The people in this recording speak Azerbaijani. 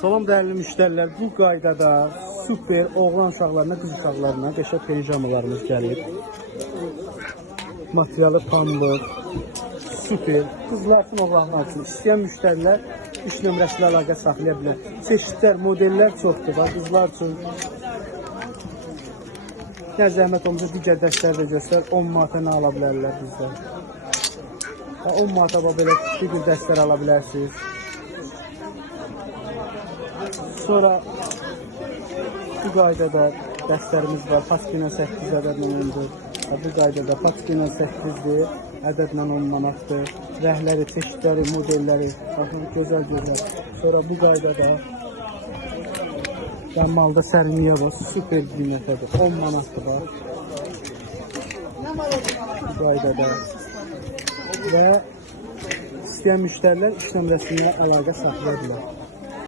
Salam dəyərli müştərilər, bu qaydada super oğlan uşaqlarına, qız uşaqlarına qəşəng pijamalarımız gəlir. Materialı pambıq, super. Qızlar üçün, oğlanlar üçün istəyən müştərilər 3 nömrəsi ilə əlaqə saxlaya bilər. Çeşidlər, modellər çoxdur. Qızlar üçün nə zəhmət olmasa digər dəstələr də göstər, 10 manata nə ala bilərlər bizdən. 10 manata belə digər dəstələr ala bilərsiniz. Sonra bu qaydada dəstlərimiz var. Paskina 8 ədədlə 10-dur. Bu qaydada Paskina 8-dir, ədədlə 10 manatdır. Rəhləri, çeşidləri, modelləri, baxın, gözəl. Sonra bu qaydada malda sərmiyə var, super qiymətədir, 10 manatdır var. Bu qaydada və istəyən müştərilər 3 nömrəsində əlaqə saxlaya bilər.